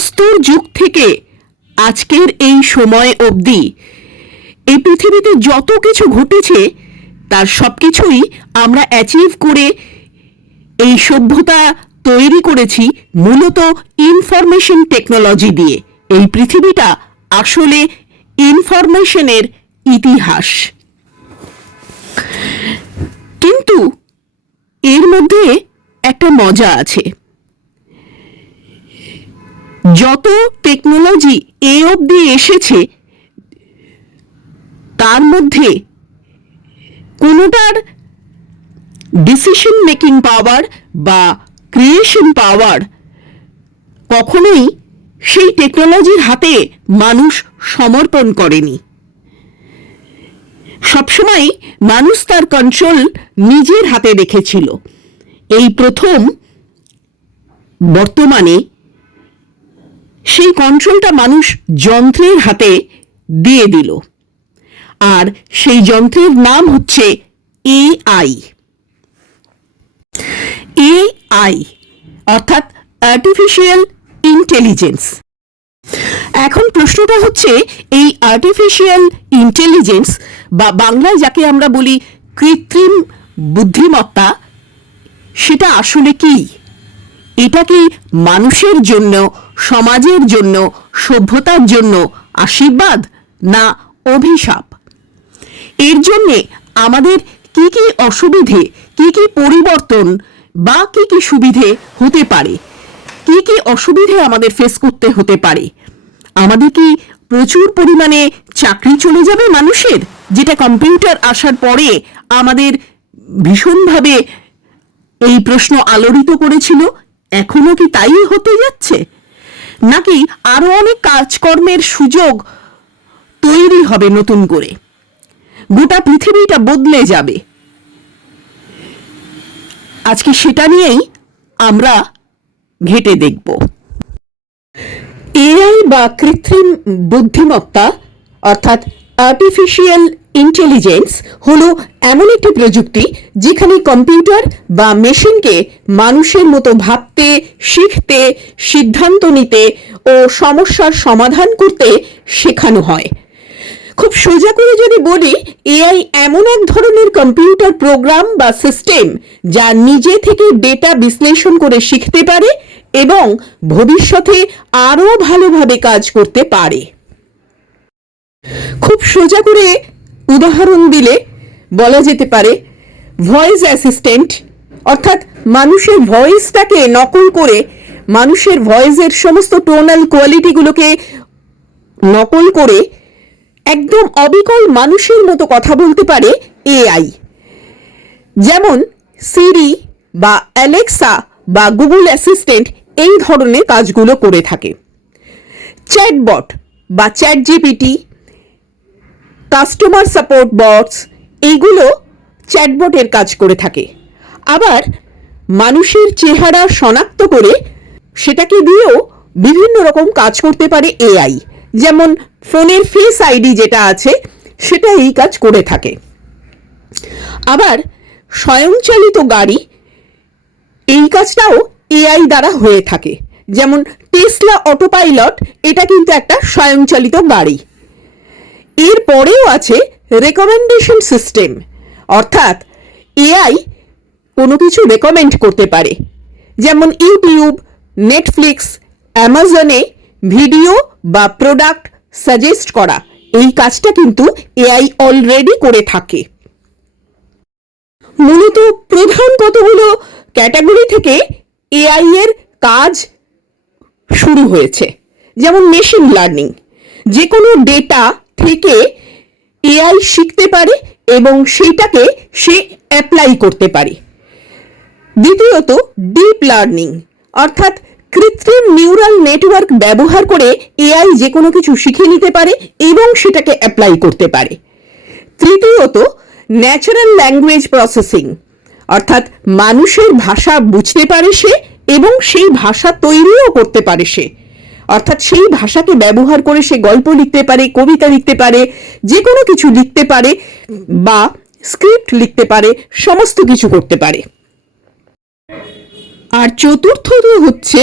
প্রস্তর যুগ থেকে আজকের এই সময় অবধি এই পৃথিবীতে যত কিছু ঘটেছে তার সবকিছুই আমরা অ্যাচিভ করে এই সভ্যতা তৈরি করেছি মূলত ইনফরমেশন টেকনোলজি দিয়ে। এই পৃথিবীটা আসলে ইনফরমেশনের ইতিহাস। কিন্তু এর মধ্যে একটা মজা আছে। যত টেকনোলজি এ অবধি এসেছে তার মধ্যে কোনোটার ডিসিশন মেকিং পাওয়ার বা ক্রিয়েশন পাওয়ার কখনোই সেই টেকনোলজির হাতে মানুষ সমর্পণ করেনি। সবসময় মানুষ তার কন্ট্রোল নিজের হাতে রেখেছিল। এই প্রথম বর্তমানে সেই কন্ট্রোলটা মানুষ যন্ত্রের হাতে দিয়ে দিল, আর সেই যন্ত্রের নাম হচ্ছে এআই। এআই অর্থাৎ আর্টিফিশিয়াল ইন্টেলিজেন্স। এখন প্রশ্নটা হচ্ছে, এই আর্টিফিশিয়াল ইন্টেলিজেন্স বা বাংলায় যাকে আমরা বলি কৃত্রিম বুদ্ধিমত্তা, সেটা আসলে কি? এটা কি মানুষের জন্য, সমাজের জন্য, সভ্যতার জন্য আশীর্বাদ না অভিশাপ? এর জন্যে আমাদের কি কি অসুবিধে, কি কি পরিবর্তন বা কি কি সুবিধে হতে পারে, কি কি অসুবিধে আমাদের ফেস করতে হতে পারে? আমাদের কি প্রচুর পরিমাণে চাকরি চলে যাবে মানুষের, যেটা কম্পিউটার আসার পরে আমাদের ভীষণভাবে এই প্রশ্ন আলোড়িত করেছিল? এখনো কি তাই হতে যাচ্ছে, নাকি আরো অনেক কাজকর্মের সুযোগ তৈরি হবে নতুন করে? গোটা পৃথিবীটা বদলে যাবে। আজকে সেটা নিয়েই আমরা ঘেঁটে দেখব। এআই বা কৃত্রিম বুদ্ধিমত্তা অর্থাৎ আর্টিফিশিয়াল ইন্টেলিজেন্স হলো এমন একটি প্রযুক্তি যেখানে কম্পিউটার বা মেশিনকে মানুষের মতো ভাবতে, শিখতে, সিদ্ধান্ত নিতে ও সমস্যার সমাধান করতে শেখানো হয়। খুব সোজা করে যদি বলি, এআই এমন এক ধরনের কম্পিউটার প্রোগ্রাম বা সিস্টেম যা নিজে থেকে ডেটা বিশ্লেষণ করে শিখতে পারে এবং ভবিষ্যতে আরো ভালোভাবে কাজ করতে পারে। খুব সোজা করে উদাহরণ দিলে বলা যেতে পারে, ভয়েস অ্যাসিস্ট্যান্ট অর্থাৎ মানুষের ভয়েসটাকে নকল করে, মানুষের ভয়েসের সমস্ত টোনাল কোয়ালিটিগুলোকে নকল করে একদম অবিকল মানুষের মতো কথা বলতে পারে এআই। যেমন সিরি বা অ্যালেক্সা বা গুগল অ্যাসিস্ট্যান্ট এই ধরনের কাজগুলো করে থাকে। চ্যাটবট বা chat GPT, customer support bots, এইগুলো চ্যাটবটের কাজ করে থাকে। আবার মানুষের চেহারা শনাক্ত করে সেটাকে দিয়েও বিভিন্ন রকম কাজ করতে পারে এআই। যেমন ফোনের ফেস আইডি যেটা আছে সেটা এই কাজ করে থাকে। আবার স্বয়ংচালিত গাড়ি, এই কাজটাও এআই দ্বারা হয়ে থাকে। যেমন টেসলা অটোপাইলট, এটা কিন্তু একটা স্বয়ংচালিত গাড়ি। এর পরেও আছে রেকমেন্ডেশন সিস্টেম, অর্থাৎ এআই কোনো কিছু রেকমেন্ড করতে পারে। যেমন ইউটিউব, নেটফ্লিক্স, অ্যামাজনে ভিডিও বা প্রোডাক্ট সাজেস্ট করা, এই কাজটা কিন্তু এআই অলরেডি করে থাকে। মূলত প্রধান কতগুলো ক্যাটাগরি থেকে এআই এর কাজ শুরু হয়েছে। যেমন মেশিন লার্নিং, যে কোনো ডেটা থেকে এআই শিখতে পারে এবং সেইটাকে সে অ্যাপ্লাই করতে পারে। দ্বিতীয়ত ডিপ লার্নিং, অর্থাৎ কৃত্রিম নিউরাল নেটওয়ার্ক ব্যবহার করে এআই যে কোনো কিছু শিখে নিতে পারে এবং সেটাকে অ্যাপ্লাই করতে পারে। তৃতীয়ত ন্যাচারাল ল্যাঙ্গুয়েজ প্রসেসিং, অর্থাৎ মানুষের ভাষা বুঝতে পারে সে এবং সেই ভাষা তৈরিও করতে পারে সে। অর্থাৎ সেই ভাষাকে ব্যবহার করে সে গল্প লিখতে পারে, কবিতা লিখতে পারে, যে কোনো কিছু লিখতে পারে বা স্ক্রিপ্ট লিখতে পারে, সমস্ত কিছু করতে পারে। আর চতুর্থত হচ্ছে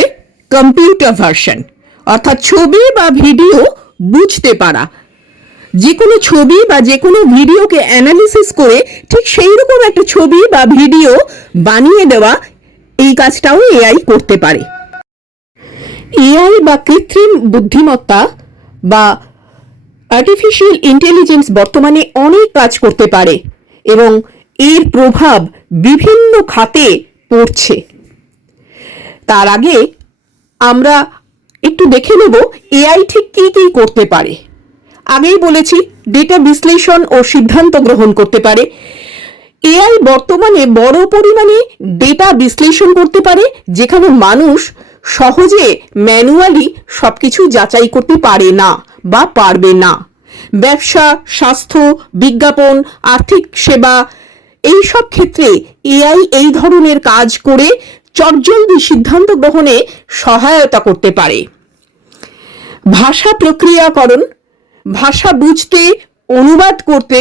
কম্পিউটার ভার্সন, অর্থাৎ ছবি বা ভিডিও বুঝতে পারা, যে কোনো ছবি বা যে কোনো ভিডিওকে অ্যানালিসিস করে ঠিক সেই রকম একটা ছবি বা ভিডিও বানিয়ে দেওয়া, এই কাজটাও এআই করতে পারে। এআই বা কৃত্রিম বুদ্ধিমত্তা বা আর্টিফিশিয়াল ইন্টেলিজেন্স বর্তমানে অনেক কাজ করতে পারে এবং এর প্রভাব বিভিন্ন খাতে পড়ছে। তার আগে আমরা একটু দেখে নেব এআই ঠিক কি কি করতে পারে। আগেই বলেছি ডেটা বিশ্লেষণ ও সিদ্ধান্ত গ্রহণ করতে পারে। এআই বর্তমানে বড় পরিমাণে ডেটা বিশ্লেষণ করতে পারে, যেখানে মানুষ সহজে ম্যানুয়ালি সবকিছু যাচাই করতে পারে না বা পারবে না। ব্যবসা, স্বাস্থ্য, বিজ্ঞাপন, আর্থিক সেবা এই সব ক্ষেত্রে এআই এই ধরনের কাজ করে চটজলদি সিদ্ধান্ত গ্রহণে সহায়তা করতে পারে। ভাষা প্রক্রিয়াকরণ, ভাষা বুঝতে, অনুবাদ করতে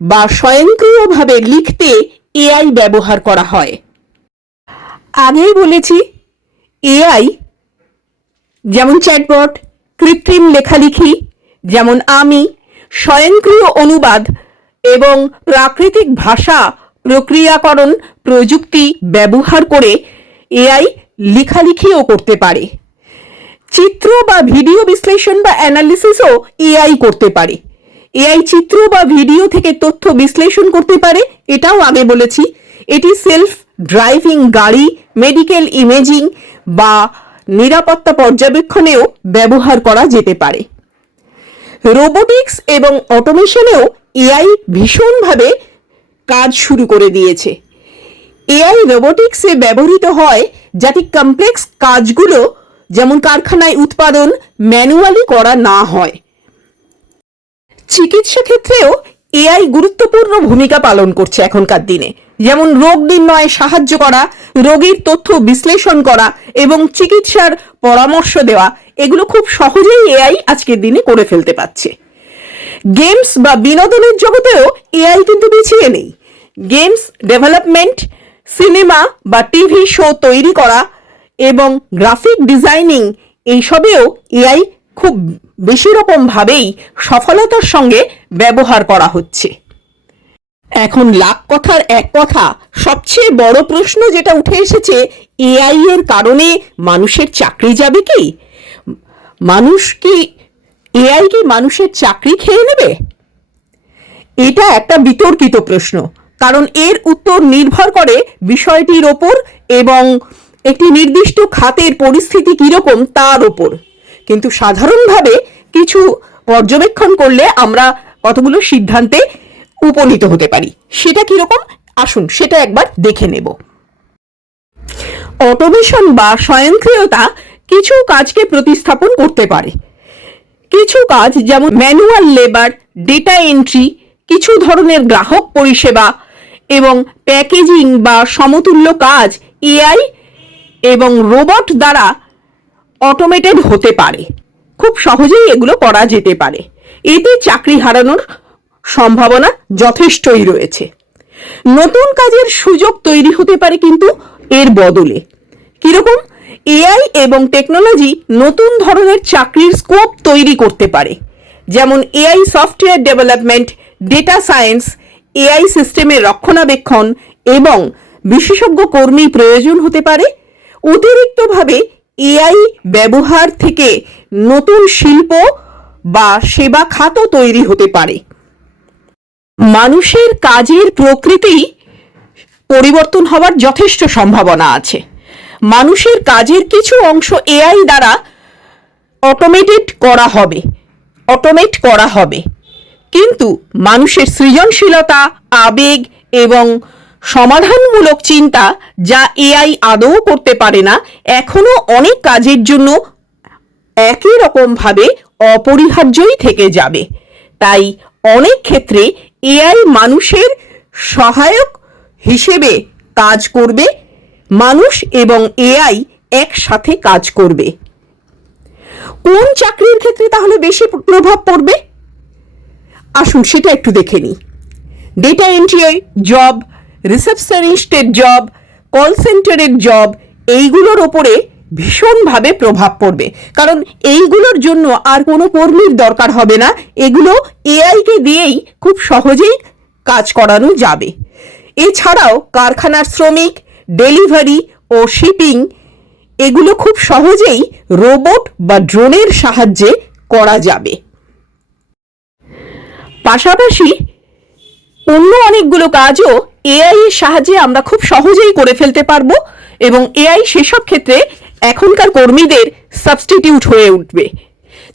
বা স্বয়ংক্রিয়ভাবে লিখতে এআই ব্যবহার করা হয়। আগেই বলেছি এআই যেমন চ্যাটবট, কৃত্রিম লেখালেখি যেমন আমি, স্বয়ংক্রিয় অনুবাদ এবং প্রাকৃতিক ভাষা প্রক্রিয়াকরণ প্রযুক্তি ব্যবহার করে এআই লেখালেখিও করতে পারে। চিত্র বা ভিডিও বিশ্লেষণ বা অ্যানালিসিসও এআই করতে পারে। এআই চিত্র বা ভিডিও থেকে তথ্য বিশ্লেষণ করতে পারে, এটাও আগে বলেছি। এটি সেলফ ড্রাইভিং গাড়ি, মেডিকেল ইমেজিং বা নিরাপত্তা পর্যবেক্ষণেও ব্যবহার করা যেতে পারে। রোবোটিক্স এবং অটোমেশনেও এআই ভীষণভাবে কাজ শুরু করে দিয়েছে। এআই রোবোটিক্সে ব্যবহৃত হয় যাতে কমপ্লেক্স কাজগুলো যেমন কারখানায় উৎপাদন ম্যানুয়ালি করা না হয়। চিকিৎসা ক্ষেত্রেও এআই গুরুত্বপূর্ণ ভূমিকা পালন করছে এখনকার দিনে, যেমন রোগ নির্ণয়ে সাহায্য করা, রোগীর তথ্য বিশ্লেষণ করা এবং চিকিৎসার পরামর্শ দেওয়া, এগুলো খুব সহজেই এআই আজকের দিনে করে ফেলতে পারছে। গেমস বা বিনোদনের জগতেও এআই কিন্তু পিছিয়ে নেই। গেমস ডেভেলপমেন্ট, সিনেমা বা টিভি শো তৈরি করা এবং গ্রাফিক ডিজাইনিং, এইসবেও এআই খুব বেশি রকমভাবেই সফলতার সঙ্গে ব্যবহার করা হচ্ছে। এখন লাখ কথার এক কথা, সবচেয়ে বড় প্রশ্ন যেটা উঠে এসেছে, এআই এর কারণে মানুষের চাকরি যাবে কি? এআই কি মানুষের চাকরি খেয়ে নেবে? এটা একটা বিতর্কিত প্রশ্ন, কারণ এর উত্তর নির্ভর করে বিষয়টির ওপর এবং একটি নির্দিষ্ট খাতের পরিস্থিতি কিরকম তার ওপর। কিন্তু সাধারণভাবে কিছু পর্যবেক্ষণ করলে আমরা কতগুলো সিদ্ধান্তে উপনীত হতে পারি। সেটা কিরকম, আসুন সেটা একবার দেখে নেব। অটোমেশন বা স্বয়ংক্রিয়তা কিছু কাজকে প্রতিস্থাপন করতে পারে। কিছু কাজ যেমন ম্যানুয়াল লেবার, ডেটা এন্ট্রি, কিছু ধরনের গ্রাহক পরিষেবা এবং প্যাকেজিং বা সমতুল্য কাজ এআই এবং রোবট দ্বারা অটোমেটেড হতে পারে। খুব সহজেই এগুলো করা যেতে পারে। এতে চাকরি হারানোর সম্ভাবনা যথেষ্টই রয়েছে। নতুন কাজের সুযোগ তৈরি হতে পারে কিন্তু এর বদলে। কিরকম? এআই এবং টেকনোলজি নতুন ধরনের চাকরির স্কোপ তৈরি করতে পারে, যেমন AI software development, data science, AI সিস্টেমের রক্ষণাবেক্ষণ এবং বিশেষজ্ঞ কর্মী প্রয়োজন হতে পারে। অতিরিক্তভাবে এআই ব্যবহার থেকে নতুন শিল্প বা সেবা খাতও তৈরি হতে পারে। মানুষের কাজের প্রকৃতি পরিবর্তন হওয়ার যথেষ্ট সম্ভাবনা আছে। মানুষের কাজের কিছু অংশ এআই দ্বারা অটোমেট করা হবে, কিন্তু মানুষের সৃজনশীলতা, আবেগ এবং সমাধানমূলক চিন্তা, যা এআই আদৌ করতে পারে না, এখনো অনেক কাজের জন্য একই রকমভাবে অপরিহার্যই থেকে যাবে। তাই অনেক ক্ষেত্রে এআই মানুষের সহায়ক হিসেবে কাজ করবে। মানুষ এবং এআই একসাথে কাজ করবে। কোন চাকরির ক্ষেত্রে তাহলে বেশি প্রভাব পড়বে? আসুন সেটা একটু দেখে নিই। ডেটা এন্ট্রি জব, রিসেপশনিস্টের জব, কল সেন্টারের জব, এইগুলোর ওপরে ভীষণভাবে প্রভাব পড়বে, কারণ এইগুলোর জন্য আর কোনো কর্মীর দরকার হবে না। এগুলো এআইকে দিয়েই খুব সহজেই কাজ করানো যাবে। এছাড়াও কারখানার শ্রমিক, ডেলিভারি ও শিপিং এগুলো খুব সহজেই রোবট বা ড্রোনের সাহায্যে করা যাবে। পাশাপাশি অন্য অনেকগুলো কাজও এআই এর সাহায্যে আমরা খুব সহজেই করে ফেলতে পারবো, এবং এআই সেসব ক্ষেত্রে এখনকার কর্মীদের সাবস্টিটিউট হয়ে উঠবে।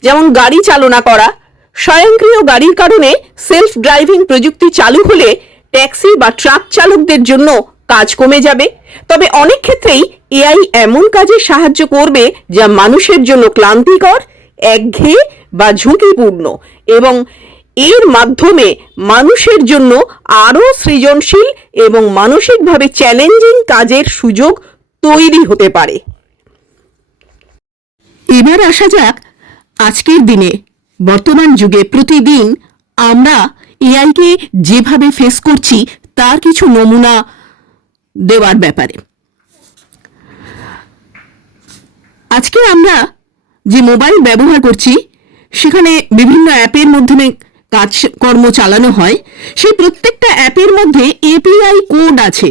যেমন গাড়ি চালনা করা, স্বয়ংক্রিয় গাড়ির কারণে সেলফ ড্রাইভিং প্রযুক্তি চালু হলে ট্যাক্সি বা ট্রাক চালকদের জন্য কাজ কমে যাবে। তবে অনেক ক্ষেত্রেই এআই এমন কাজে সাহায্য করবে যা মানুষের জন্য ক্লান্তিকর, একঘেয়ে বা ঝুঁকিপূর্ণ, এবং এর মাধ্যমে মানুষের জন্য আরও সৃজনশীল এবং মানসিকভাবে চ্যালেঞ্জিং কাজের সুযোগ তৈরি হতে পারে। এবার আসা যাক আজকের দিনে, বর্তমান যুগে প্রতিদিন আমরা এআইকে যেভাবে ফেস করছি তার কিছু নমুনা দেওয়ার ব্যাপারে। আজকে আমরা যে মোবাইল ব্যবহার করছি সেখানে বিভিন্ন অ্যাপের মাধ্যমে কাজকর্ম চালানো হয়। সেই প্রত্যেকটা অ্যাপের মধ্যে এপিআই কোড আছে।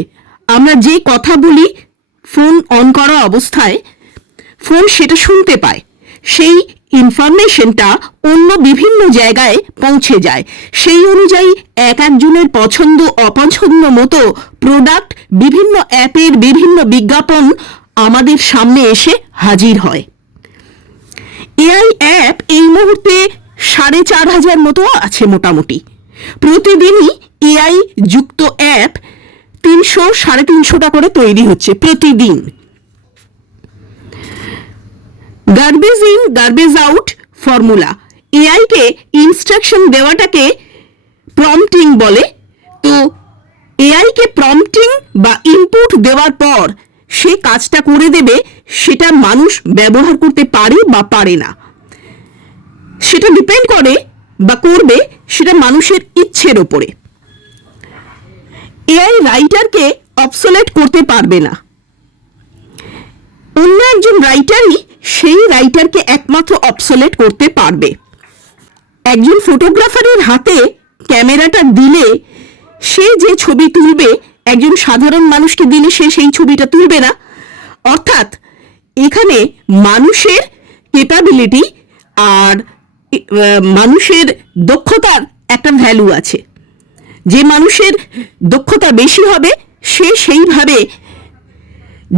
আমরা যে কথা বলি ফোন অন করা অবস্থায় ফোন সেটা শুনতে পায়, সেই ইনফরমেশনটা অন্য বিভিন্ন জায়গায় পৌঁছে যায়। সেই অনুযায়ী এক একজনের পছন্দ অপছন্দ মতো প্রোডাক্ট বিভিন্ন অ্যাপের বিভিন্ন বিজ্ঞাপন আমাদের সামনে এসে হাজির হয়। এআই অ্যাপ এই মুহূর্তে 4,500 মতো আছে মোটামুটি। প্রতিদিনই এআই যুক্ত অ্যাপ 300-350টা করে তৈরি হচ্ছে প্রতিদিন। Garbage in garbage out formula, এআইকে ইনস্ট্রাকশন দেওয়াটাকে প্রম্পটিং বলে। তো এআইকে প্রম্পটিং বা ইনপুট দেওয়ার পর সে কাজটা করে দেবে, সেটা মানুষ ব্যবহার করতে পারে বা পারে না, সেটা ডিপেন্ড করে বা করবে সেটা মানুষের ইচ্ছের ওপরে। এআই রাইটারকে অবসোলেট করতে পারবে না, অন্য একজন রাইটারই সেই রাইটারকে একমাত্র অবসোলেট করতে পারবে। একজন ফটোগ্রাফারের হাতে ক্যামেরাটা দিলে সে যে ছবি তুলবে, একজন সাধারণ মানুষকে দিলে সে সেই ছবিটা তুলবে না। অর্থাৎ এখানে মানুষের ক্যাপাবিলিটি আর মানুষের দক্ষতার একটা ভ্যালু আছে। যে মানুষের দক্ষতা বেশি হবে সে সেইভাবে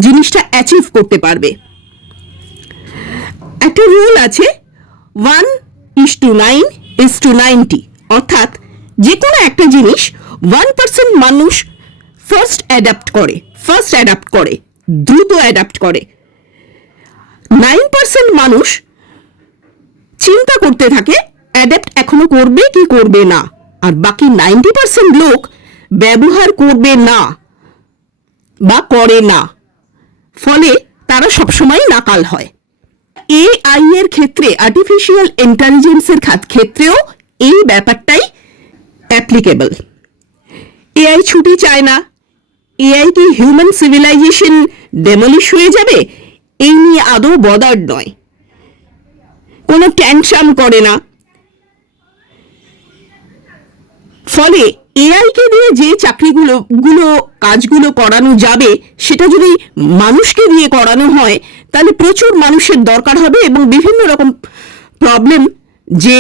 জিনিসটা অ্যাচিভ করতে পারবে। একটা রুল আছে 1:9:90, অর্থাৎ যে কোনো একটা জিনিস 1% মানুষ ফার্স্ট অ্যাডাপ্ট করে, দ্রুত অ্যাডাপ্ট করে। 9% মানুষ চিন্তা করতে থাকে অ্যাডাপ্ট এখনো করবে কি করবে না, আর বাকি 90% লোক ব্যবহার করবে না বা করে না, ফলে তারা সবসময় নাকাল হয়। এআই এর ক্ষেত্রে, আর্টিফিশিয়াল ইন্টেলিজেন্সের ক্ষেত্রেও এই ব্যাপারটাই অ্যাপ্লিকেবল। এআই ছুটি চায় না। এআই কি হিউম্যান সিভিলাইজেশন ডেমলিশ হয়ে যাবে এই নিয়ে আদৌ বদার নয়। কোনো ট্যানট্রাম করে না। ফলে এআইকে দিয়ে যে কাজগুলো করানো যাবে সেটা যদি মানুষকে দিয়ে করানো হয় তাহলে প্রচুর মানুষের দরকার হবে, এবং বিভিন্ন রকম প্রবলেম যে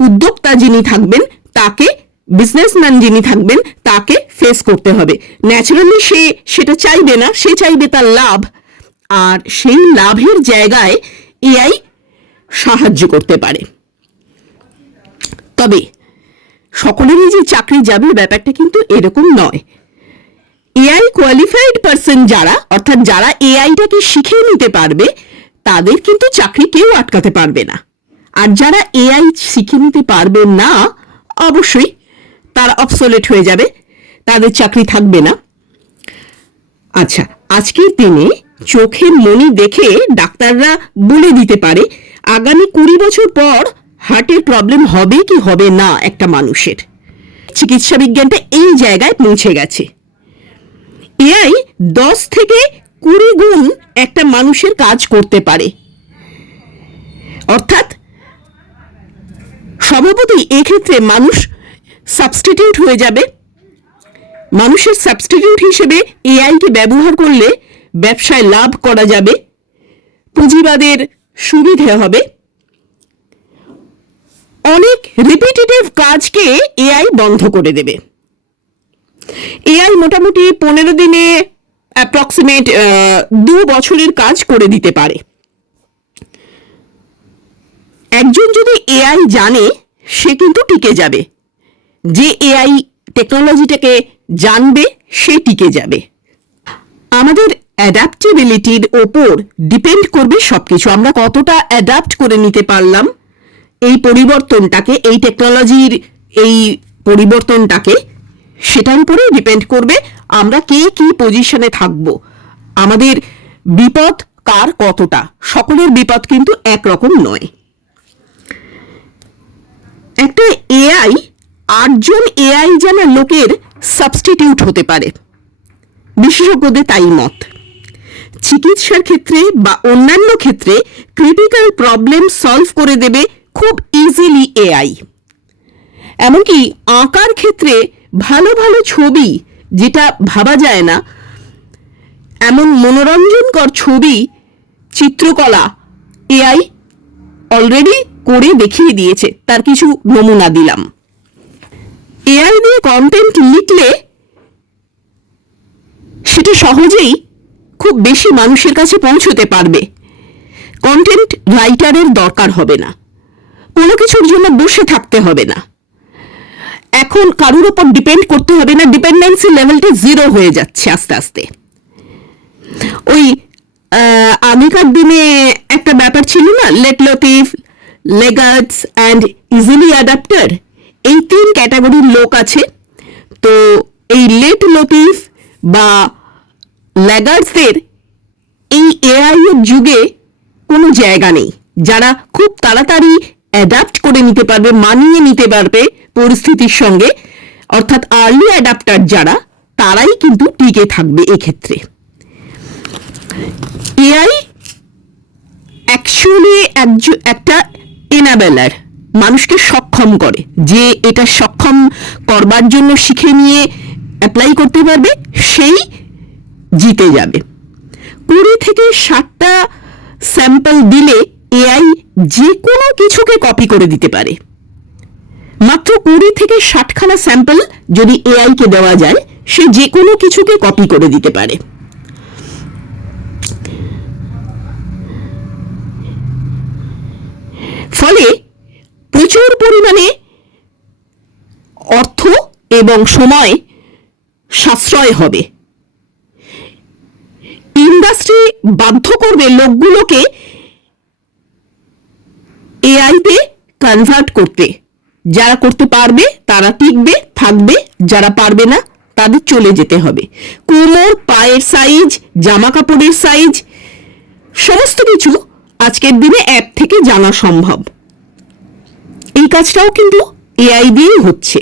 উদ্যোক্তা যিনি থাকবেন তাকে, বিজনেসম্যান যিনি থাকবেন তাকে ফেস করতে হবে। ন্যাচারালি সে সেটা চাইবে না, সে চাইবে তার লাভ, আর সেই লাভের জায়গায় এআই সাহায্য করতে পারে। তবে সকলেরই যে চাকরি যাবে ব্যাপারটা কিন্তু এরকম নয়। এআই কোয়ালিফাইড পারসন যারা, অর্থাৎ যারা এআইটাকে শিখে নিতে পারবে, তাদের কিন্তু চাকরি কেউ আটকাতে পারবে না। আর যারা এআই শিখে নিতে পারবে না, অবশ্যই তারা অবসোলেট হয়ে যাবে, তাদের চাকরি থাকবে না। আচ্ছা, আজকের দিনে চোখের মনি দেখে ডাক্তাররা বলে দিতে পারে আগামী 20 বছর পর হার্টের প্রবলেম হবে কি হবে না একটা মানুষের। চিকিৎসা বিজ্ঞানটা এই জায়গায় পৌঁছে গেছে। এআই 10 থেকে 20 গুণ একটা মানুষের কাজ করতে পারে। অর্থাৎ স্বভাবতই এক্ষেত্রে মানুষ সাবস্টিটিউট হয়ে যাবে। মানুষের সাবস্টিটিউট হিসেবে এআইকে ব্যবহার করলে ব্যবসায় লাভ করা যাবে, পুঁজিবাদের সুবিধে হবে। অনেক রিপিটেটিভ কাজকে এআই বন্ধ করে দেবে। এআই মোটামুটি 15 দিনে অ্যাপ্রক্সিমেট 2 বছরের কাজ করে দিতে পারে। একজন যদি এআই জানে সে কিন্তু টিকে যাবে, যে এআই টেকনোলজিটাকে জানবে সে টিকে যাবে। আমাদের অ্যাডাপ্টেবিলিটির ওপর ডিপেন্ড করবে সবকিছু, আমরা কতটা অ্যাডাপ্ট করে নিতে পারলাম এই পরিবর্তনটাকে, এই টেকনোলজির এই পরিবর্তনটাকে, সেটার উপরেই ডিপেন্ড করবে আমরা কে কি পজিশনে থাকব, আমাদের বিপদ কার কতটা। সকলের বিপদ কিন্তু একরকম নয়। একটা এআই 8 জন এআই জানা লোকের সাবস্টিটিউট হতে পারে, বিশেষজ্ঞদের তাই মত। চিকিৎসার ক্ষেত্রে বা অন্যান্য ক্ষেত্রে ক্রিটিক্যাল প্রবলেম সলভ করে দেবে খুব ইজিলি এআই। এমনকি আঁকার ক্ষেত্রে ভালো ভালো ছবি, যেটা ভাবা যায় না এমন মনোরঞ্জনকর ছবি, চিত্রকলা এআই অলরেডি করে দেখিয়ে দিয়েছে। তার কিছু নমুনা দিলাম। এআই দিয়ে কন্টেন্ট লিখলে সেটা সহজেই খুব বেশি মানুষের কাছে পৌঁছতে পারবে। কন্টেন্ট রাইটারের দরকার হবে না, কোনো কিছুর জন্য বসে থাকতে হবে না, এখন কারোর উপর ডিপেন্ড করতে হবে না। ডিপেন্ডেন্সি লেভেলটা 0 হয়ে যাচ্ছে আস্তে আস্তে। ওই আগেকার দিনে একটা ব্যাপার ছিল না, late Latif, laggards and easily adapter, এই 3 ক্যাটাগরির লোক আছে। তো এই লেট লতিফ বা ল্যাগার্ডসদের এই এআই এর যুগে কোনো জায়গা নেই। যারা খুব তাড়াতাড়ি অ্যাডাপ্ট করে নিতে পারবে, মানিয়ে নিতে পারবে পরিস্থিতির সঙ্গে, অর্থাৎ আর্লি অ্যাডাপ্টার যারা, তারাই কিন্তু টিকে থাকবে এক্ষেত্রে। এআই অ্যাকচুয়ালি একটা এনাবেলার, মানুষকে সক্ষম করে, যে এটা সক্ষম করবার জন্য শিখে নিয়ে অ্যাপ্লাই করতে পারবে সেই জিতে যাবে। 20 থেকে 60টা স্যাম্পল দিলে এআই যে কোনো কিছুকে কপি করে দিতে পারে। মাত্র 20 থেকে 60খানা স্যাম্পল যদি এআই কে দেওয়া যায়, সে যে কোনো কিছুকে কপি করে দিতে পারে। ফলে প্রচুর পরিমাণে অর্থ এবং সময় সাশ্রয় হবে। ইন্ডাস্ট্রি বাধ্য করবে লোকগুলোকে এআইতে কনভার্ট করতে। যারা করতে পারবে তারা টিকবে, থাকবে, যারা পারবে না তাদের চলে যেতে হবে। কোমর, পায়ের সাইজ, জামা কাপড়ের সাইজ, সমস্ত কিছু আজকের দিনে অ্যাপ থেকে জানা সম্ভব। এই কাজটাও কিন্তু এআই দিয়েই হচ্ছে।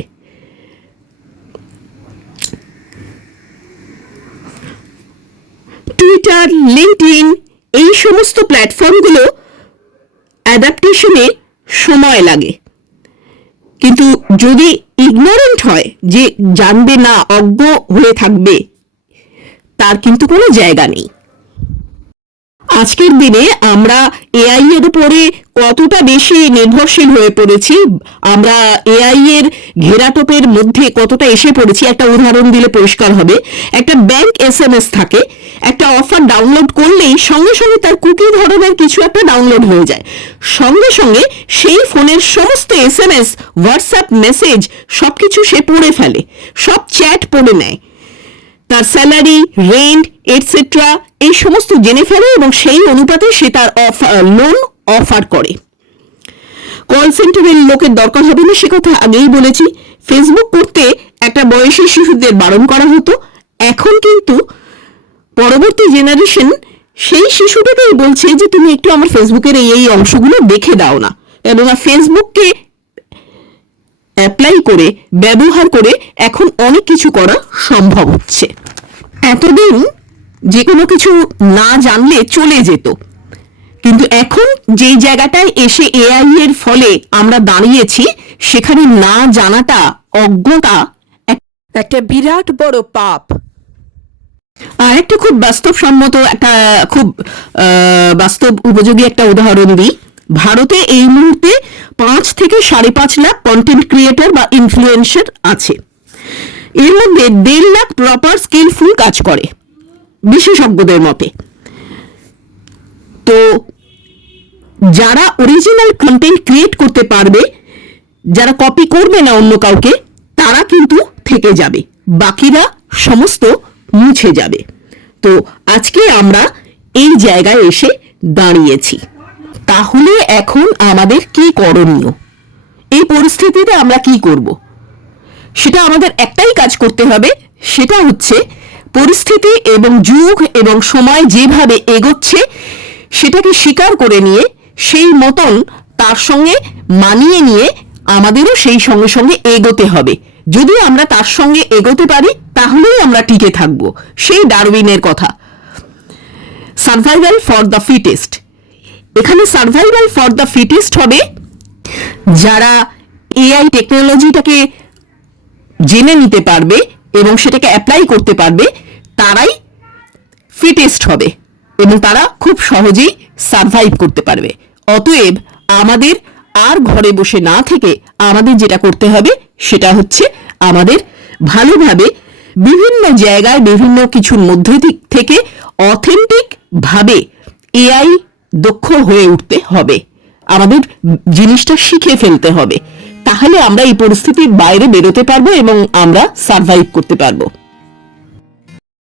টুইটার, লিঙ্কডইন, এই সমস্ত প্ল্যাটফর্মগুলো অ্যাডাপ্টেশনে সময় লাগে, কিন্তু যদি ইগনোরেন্ট হয়, যে জানবে না, অজ্ঞ হয়ে থাকবে, তার কিন্তু কোনো জায়গা নেই। আজকের দিনে আমরা এআই এর উপরে কতটা বেশি নির্ভরশীল হয়ে পড়েছি, আমরা এআই এর ঘেরাটোপের মধ্যে কতটা এসে পড়েছি, একটা উদাহরণ দিলে পরিষ্কার হবে। একটা ব্যাংক এসএমএস থাকে, একটা অফার ডাউনলোড করলেই সঙ্গে সঙ্গে তার কুকি ধরনের কিছু একটা ডাউনলোড হয়ে যায়। সঙ্গে সঙ্গে সেই ফোনের সমস্ত এসএমএস, হোয়াটসঅ্যাপ মেসেজ সবকিছু সে পড়ে ফেলে, সব চ্যাট পড়ে নেয়, তার স্যালারি, রেন্ট এটসেট্রা এই সমস্ত জেনে ফেলে এবং সেই অনুপাতে সে তার লোন অফার করে। কল সেন্টারের লোকের দরকার হবে না, সে কথা আগেই বলেছি। ফেসবুক করতে একটা বয়সী শিশুদের বারণ করা হতো, এখন কিন্তু পরবর্তী জেনারেশন সেই শিশুটাকেই বলছে যে তুমি একটু আমার ফেসবুকের এই অংশগুলো দেখে দাও না, কেননা ফেসবুককে অ্যাপ্লাই করে, ব্যবহার করে এখন অনেক কিছু করা সম্ভব হচ্ছে। এতদিন যে কোনো কিছু না জানলে চলে যেত, কিন্তু এখন যেই জায়গাটায় এসে এআই এর ফলে আমরা দাঁড়িয়েছি, সেখানে না জানাটা, অজ্ঞতা একটা বিরাট বড় পাপ। আর একটা খুব বাস্তবসম্মত, একটা খুব বাস্তব উপযোগী একটা উদাহরণ দিই। ভারতে এই মুহূর্তে 5 থেকে 5.5 লাখ কন্টেন্ট ক্রিয়েটর বা ইনফ্লুয়েন্সার আছে। এর মধ্যে 1.5 লাখ প্রপার স্কিলফুল কাজ করে বিশেষজ্ঞদের মতে। তো যারা অরিজিনাল কন্টেন্ট ক্রিয়েট করতে পারবে, যারা কপি করবে না অন্য কাউকে, তারা কিন্তু থেকে যাবে, বাকিরা সমস্ত মুছে যাবে। তো আজকে আমরা এই জায়গায় এসে দাঁড়িয়েছি। তাহলে এখন আমাদের কি করণীয়? এই পরিস্থিতিতে আমরা কি করব? সেটা আমাদের একটাই কাজ করতে হবে, সেটা হচ্ছে পরিস্থিতি এবং যুগ এবং সময় যেভাবে এগোচ্ছে সেটাকে স্বীকার করে নিয়ে সেই মতন তার সঙ্গে মানিয়ে নিয়ে আমাদেরও সেই সঙ্গে সঙ্গে এগোতে হবে। যদি আমরা তার সঙ্গে এগোতে পারি তাহলেই আমরা টিকে থাকব। সেই ডারউইনের কথা, সার্ভাইভাল ফর দ্য ফিটেস্ট। এখানে সার্ভাইভাল ফর দ্য ফিটেস্ট হবে যারা এআই টেকনোলজিটাকে জেনে নিতে পারবে এবং সেটাকে অ্যাপ্লাই করতে পারবে, তারাই ফিটেস্ট হবে এবং তারা খুব সহজেই সার্ভাইভ করতে পারবে। অতএব আমাদের আর ঘরে বসে না থেকে আমাদের যেটা করতে হবে সেটা হচ্ছে আমাদের ভালোভাবে বিভিন্ন জায়গায় বিভিন্ন কিছুর মধ্যে থেকে অথেন্টিক ভাবে এআই দক্ষ হয়ে উঠতে হবে। আমাদের জিনিসটা শিখে ফেলতে হবে, তাহলে আমরা এই পরিস্থিতির বাইরে বেরোতে পারবো এবং আমরা সার্ভাইভ করতে পারবো।